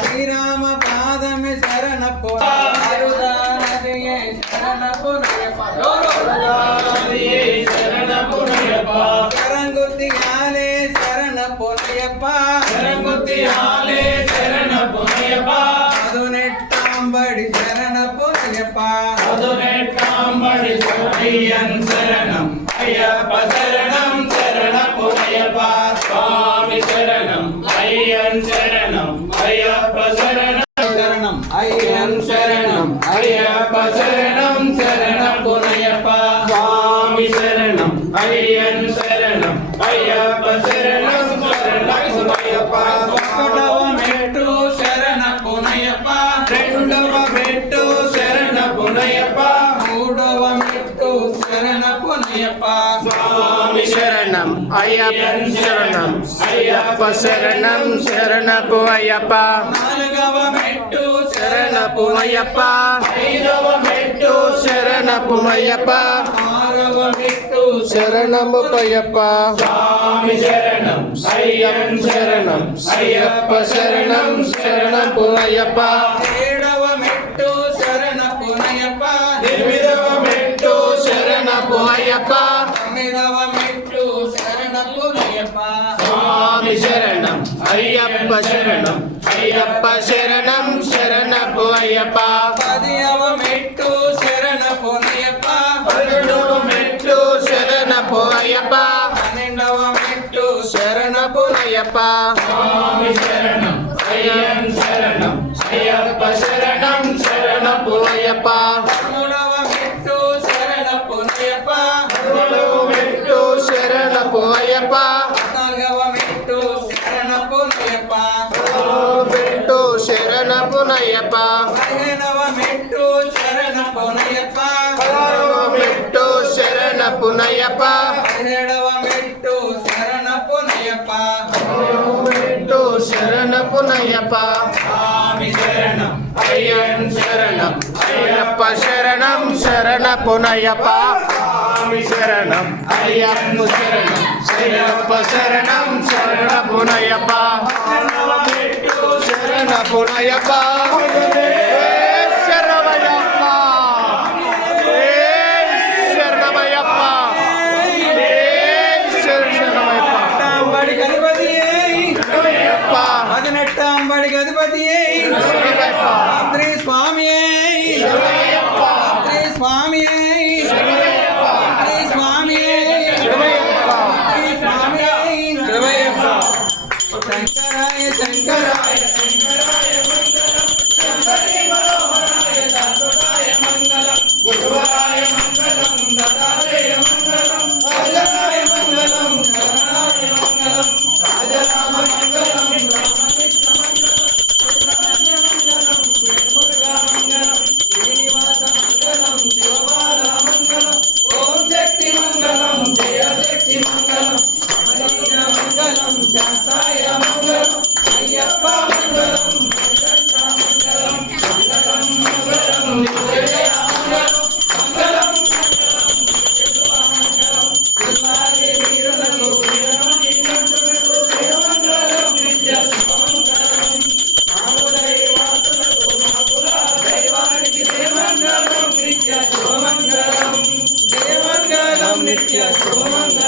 శ్రీరామ పాదమే శరణప్పో అరుదానదియే శరణపునయప్ప శరంగుత్తియాలే శరణపునయప్ప పదునెట్టాంబడి శరణపునయప్ప అయ్యన్ శరణం అయ్యప్ప శరణం శరణపునయప్ప స్వామి శరణం అయ్యన్ శరణం అయ్యప్ప శరణం శరణం అయ్యన్ శరణం అయ్యప్ప శరణం శరణపునయప్ప స్వామి శరణం అయ్యన్ శరణం అయ్యప్ప శరణం శరణపునయప్ప ఒకటవ మెట్టు శరణపునయప్ప రెండవ మెట్టు శరణపునయప్ప మూడవ మెట్టు శరణపునయప్ప స్వామి శరణం అయ్యప్ప శరణం అయ్యప్ప శరణం శరణపు అయ్యప్ప నాలుగవ మెట్టు శరణపు అయ్యప్ప ఐదవ మెట్టు శరణపు అయ్యప్ప ఆరవ మెట్టు శరణము అయ్యప్ప స్వామి శరణం అయ్యప్ప శరణం అయ్యప్ప శరణం శరణపు అయ్యప్ప ఏడవ మెట్టు శరణపునయప్ప ఎనిమిదవ మెట్టు శరణపు అయ్యప్ప తొమ్మిదవ మెట్టు శరణపునయప్ప స్వామి శరణం అయ్యప్ప శరణం అయ్యప్ప శరణం శరణపు అయ్యప్ప పదియవ మెట్టు శరణపునయప్ప పన్నెండవ మెట్టు శరణపు అయ్యప్ప పన్నెండవ మెట్టు శరణపు అయ్యప్ప స్వామి శరణం అయ్యన్ శరణం అయ్యప్ప శరణం శరణపు అయ్యప్ప మూడవ మెట్టు శరణపునయప్ప పదమూడవ మెట్టు శరణపు అయ్యప్ప నాలుగవ మెట్టు శరణపునయప్ప మెట్టు శరణపు అయ్యప్ప పదిహేనవ మెట్టు శరణపునయప్ప పదహారవ మెట్టు శరణపు అయ్యప్ప పదిహేడవ మెట్టు శరణపునయప్ప మెట్టు శరణపు అయ్యప్ప స్వామి శరణం అయ్యన్ శరణం అయ్యప్ప శరణం శరణపు అయ్యప్ప స్వామి శరణం అయ్యప్ప శరణం అయ్యప్ప శరణం శరణపు అయ్యప్ప శరణపు అయ్యప్ప శరణమయ్యప్ప శరణమయ్యప్ప శరణమయ్యప్ప నెట్టాంబడి గణపతి శరణమయ్యప్ప పదినెట్టాంబడి గణపతి శ్రీ స్వామి శ్రీ స్వామి శ్రీ స్వామి శ్రీ స్వామి శంకరాయ శంకర